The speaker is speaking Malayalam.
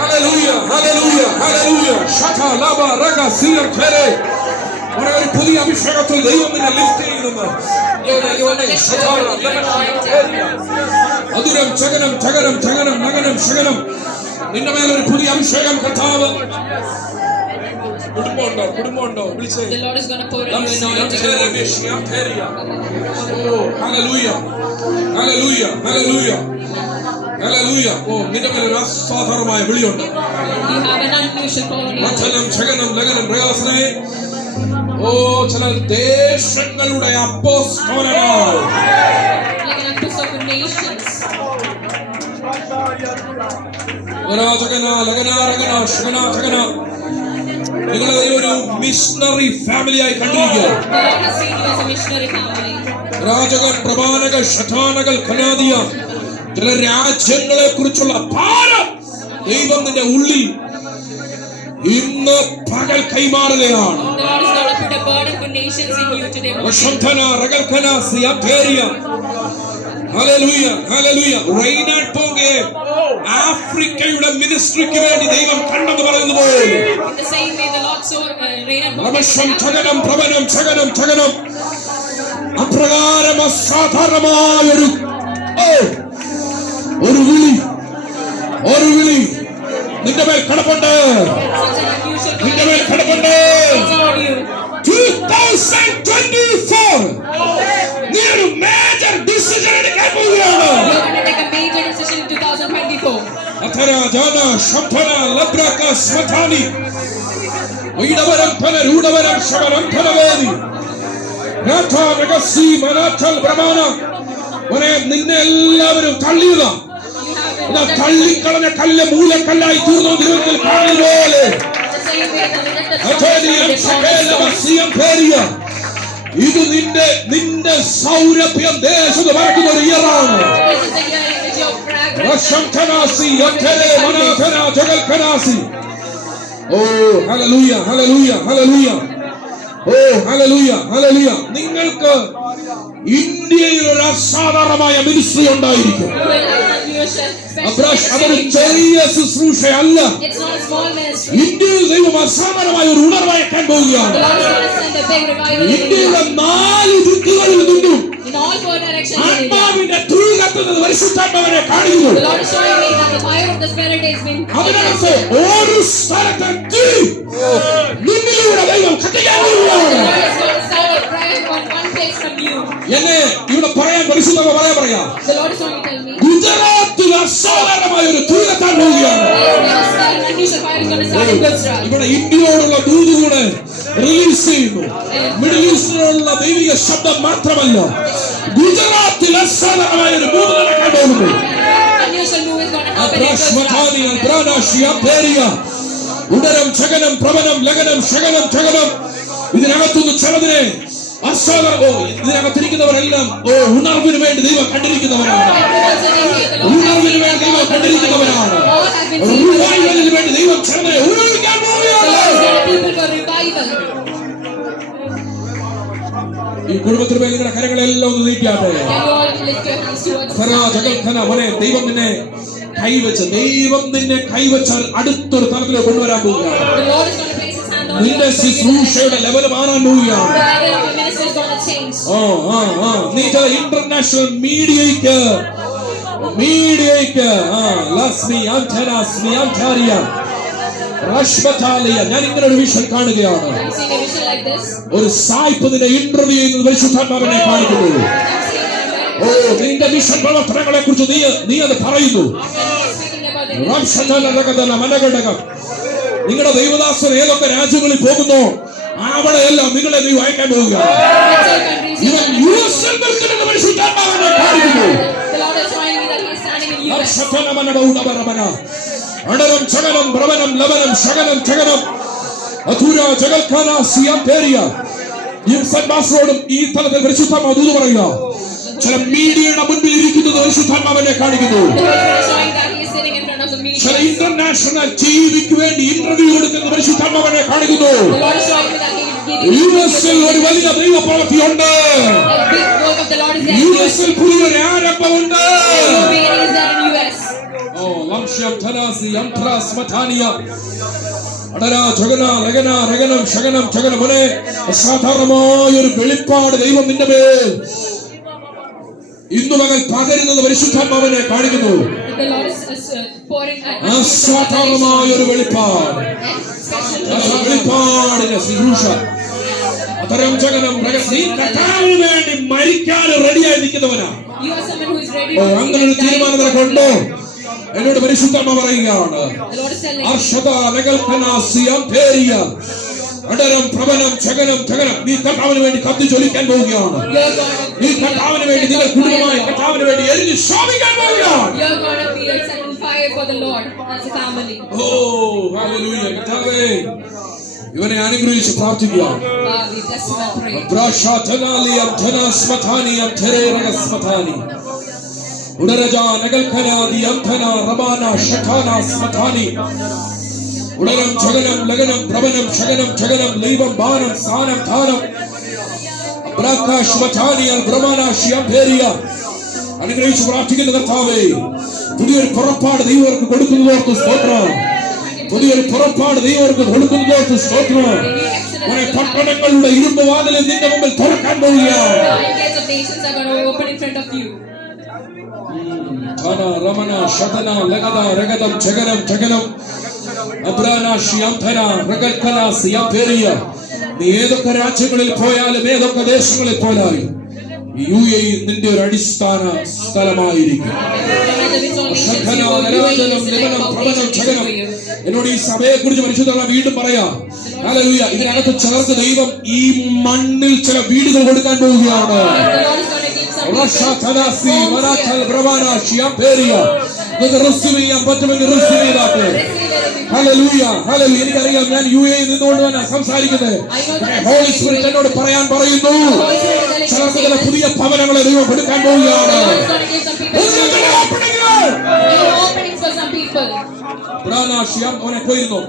Hallelujah, hallelujah, hallelujah. Shaka laba raga siya kere. ഒരു പുതിയ അഭിഷേകത്തിൽ ദൈവം നിന്നെ ലിഫ്റ്റ് ചെയ്യുന്നു. അതുരം ചകനം ചകനം ചകനം നഗനം ശകനം. നിന്റെ മേലൊരു പുതിയ അഭിഷേകം കർത്താവ്. കുടുംബമുണ്ടോ വിളിച്ചേ. Hallelujah, hallelujah, hallelujah, hallelujah. ഓ നിന്റെ മേലൊരു അസാധാരണമായ വിളിയുണ്ട്. വചനം ചകനം നഗനം പ്രയാസനെ. ഓ ചില ദേശങ്ങളുടെ അപ്പോസ്തലനായി നിങ്ങളെ ഒരു മിഷണറി ഫാമിലിയായി കണ്ടിരിക്കുക. രാജകൻ പ്രവാനകൾ ശഠാനകൾ ഖനാദിയ ചില രാജ്യങ്ങളെ കുറിച്ചുള്ള ഭാരം ദൈവം നിന്റെ ഉള്ളിൽ ഇന്ന് പകൽ കൈമാറുകയാണ്. ആഫ്രിക്കയുടെ മിനിസ്ട്രിക്ക് വേണ്ടി ദൈവം കണ്ടെന്ന് പറയുന്നു പോലെ അപ്രകാരം അസാധാരണമായൊരു വിളി നിന്റെ മേൽ കടപ്പുണ്ട്. നിന്റെ മേൽ കടപ്പുണ്ട്. 2024 നീ ഒരു മേജർ ഡിസിഷൻ എടുക്കാൻ പോവുകയാണ്. നിന്നെ എല്ലാവരും തള്ളിയതാ. തള്ളിക്കളഞ്ഞ കല്ല് മൂലക്കല്ലായി തീർന്നു. പോലെ ഇത് നിന്റെ സൗരഭ്യം ദേശത്ത് പറക്കുന്ന ഒരു ഇയറാണ്. ഓ ഹല്ലേലൂയ ഹല്ലേലൂയ ഹല്ലേലൂയ. ഓ ഹല്ലേലൂയ ഹല്ലേലൂയ. നിങ്ങൾക്ക് ഇന്ത്യയിൽ ഒരു അസാധാരണമായ മിനിസ്ട്രി ഉണ്ടായിരിക്കും. അതൊരു ചെറിയ ശുശ്രൂഷയല്ല. ഇന്ത്യയിൽ ദൈവം അസാധാരണമായ ഒരു ഉണർവയക്കാൻ പോവുകയാണ്. ഇന്ത്യയുടെ 4 ദിക്കുകളിൽ നിന്നും ആത്മാവിന്റെ തീ കത്തുന്നത് പരിശുദ്ധാത്മാവിനെ കാണിക്കുന്നു. അതിനകത്ത് ഒരു സ്ഥലത്തെത്തി നിന്നിലൂടെ ദൈവം കത്തിക്കാൻ പോവുകയാണ്. എന്നെ ഇവിടെ പറയാൻ പരിശുദ്ധമ പറയാം. ഗുജറാത്തിൽ അസാധാരണമായ ഒരു തീരത്താൻ പോവുകയാണ്. ഇവിടെ ഇന്ത്യയോടുള്ള ദൂത് കൂടെ റിലീസ് ചെയ്യുന്നു. മിഡിൽ ഈസ്റ്റിലുള്ള ദൈവിക ശബ്ദം മാത്രമല്ല, ഗുജറാത്തിൽ അസാധാരണമായ ഒരു ദൂത് നടക്കാൻ പോകുന്നു. ഉദരം ചകനം പ്രവനം ലഗനം ശകനം ചകനം. ഇതിനകത്തുനിന്ന് ചിലതിനെ ഇതിനകത്തിരിക്കുന്നവരെല്ലാം ഉണർവിന് വേണ്ടി ദൈവം കണ്ടിരിക്കുന്നവരാണ്. ഉണർവിന് വേണ്ടി ദൈവം കണ്ടിരിക്കുന്നവരാണ്. റിവൈവലിന് വേണ്ടി ദൈവം ചിലതിനെ ഉണർവിക്കാൻ പോവുകയാണ്. ഈ കുടുംബത്തിന് വേണ്ടി നിങ്ങളുടെ കരങ്ങളെല്ലാം ഒന്ന് നീക്കാതെ. ദൈവം നിന്നെ കൈവച്ചാൽ അടുത്തൊരു തലത്തിലേക്ക് കൊണ്ടുവരാൻ പോവുകയാണ്. നിന്റെ ശുശ്രൂഷയുടെ ലെവൽ മാറാൻ പോവുകയാണ്. നീ ചില ഇന്റർനാഷണൽ മീഡിയയ്ക്ക് ഞാൻ ഇങ്ങനെ ഒരു വിഷൻ കാണുകയാണ്. ഒരു സായിപ്പിന്റെ ഇന്റർവ്യൂ ചെയ്യുന്നത് പരിശുദ്ധാത്മാവിനെ കാണിക്കുന്നു. നിന്റെ മിഷൻ പ്രവർത്തനങ്ങളെ കുറിച്ച് നീ അത് പറയുന്നു. നിങ്ങളുടെ ദൈവദാസൻ ഏതൊക്കെ രാജ്യങ്ങളിൽ പോകുന്നോ അവിടെയെല്ലാം നിങ്ങളെ നീ അയക്കാൻ പോവുക. ഈ തലത്തിൽ പരിശുദ്ധാത്മാവ് ദൂത് പറയുക. ചില മീഡിയയുടെ മുൻപിൽ ഇരിക്കുന്നത് പരിശുദ്ധാത്മാവിനെ കാണിക്കുന്നു. ചില ഇന്റർനാഷണൽ ടിവിക്ക് വേണ്ടി ഇന്റർവ്യൂ കൊടുക്കുന്ന പരിശുദ്ധാത്മാവിനെ കാണിക്കുന്നു. യുഎസിൽ ഒരു വലിയ ദൈവ പ്രവൃത്തിയുണ്ട്. യുഎസിൽ പുതിയൊരു ആരംഭമുണ്ട്. ഷ്യം ധനാസി യംത്രാ സ്മഥാനിയ അടരാ ജഗന ലഗന രഗനം ശഗനം ജഗന മോനെ അസാധാരണമായ ഒരു വെളിപ്പാട് ദൈവം നിന്റെ മേൽ ഇന്നു മകൻ പകരുന്നത് പരിശുദ്ധാത്മാവിനെ കാണിക്കുന്നു. അസാധാരണമായ ഒരു വെളിപ്പാട്, വെളിപ്പാടിന്റെ ശുശ്രൂഷ. അത്തരം ജഗനം നീ കർത്താവിന് വേണ്ടി മരിക്കാൻ റെഡിയായി നിൽക്കുന്നവനാ. അങ്ങനെ ഒരു തീരുമാനം നിനക്കുണ്ടോ? എന്നോട് പരിശുദ്ധമ്മ പറയുകയാണ്, അടരം പ്രബലം ചകനം ചകനം നീ കർത്താവിന് വേണ്ടി കത്തി ജ്വലിക്കാൻ പോവുകയാണ്. നീ കർത്താവിന് വേണ്ടി നിന്റെ കുടുംബമായി കർത്താവിന് വേണ്ടി എരിഞ്ഞ് ശോഭിക്കാൻ പോവുകയാണ്. ഓ ഹല്ലേലൂയ. കർത്താവേ ഇവനെ അനുഗ്രഹിച്ച് പ്രാർത്ഥിക്കുകയാണ്. ഉടരജാ നഗൽഖനാദി അംധന റബാന ശഖാന സ്മഥാനി ഉടരം ജഗനം ലഗനം പ്രവനം ശഗനം ജഗനം ലൈവം ബാനം സാനം ധാനം ബ്രാകാശ്മഥാനിയ ബ്രഹ്മന ശ്യാംഭേരിയ അനുഗ്രഹിച്ച് പ്രാർത്ഥിക്കുന്ന കർത്താവേ, പുതിയൊരു പുറപ്പാട് ദൈവർക്ക് കൊടുക്കുന്നതോർത്ത് സ്തോത്രം. പുതിയൊരു പുറപ്പാട് ദൈവർക്ക് കൊടുക്കുന്നതോർത്ത് സ്തോത്രം. കുറെ പട്ടണങ്ങളുടെ ഇരുമ്പ് വാതിലിൽ നിന്റെ മുമ്പിൽ തുറക്കാൻ പോവുകയാണ്. രമന ശതന ലഗത രഗതം ജഗനം ജഗനം അബ്രാന ശ്യാംധന രഗൽഖന സിയാംഭേരിയ. നീ ഏതൊക്കെ രാജ്യങ്ങളിൽ പോയാലും ഏതൊക്കെ ദേശങ്ങളിൽ പോയാലും UAE നിന്റെ ഒരു അടിസ്ഥാന സ്ഥലമായിരിക്കും. എന്നോട് ഈ സഭയെ കുറിച്ച് പരിശുദ്ധ വീണ്ടും പറയാം. ഹല്ലേലൂയ. ഇതിനകത്ത് ചിലർക്ക് ദൈവം ഈ മണ്ണിൽ ചില വീടുകൾ കൊടുക്കാൻ പോവുകയാണ്. എനിക്കറിയാം, ഞാൻ UAE നിന്നുകൊണ്ട് തന്നെ സംസാരിക്കുന്നത്. ഹോളി സ്പിരിറ്റ് എന്നോട് പറയാൻ പറയുന്നു, ചിലർക്ക് ചില പുതിയ ഭവനങ്ങളെ ദൈവം കൊടുക്കാൻ പോവുകയാണ്. പോയിരുന്നു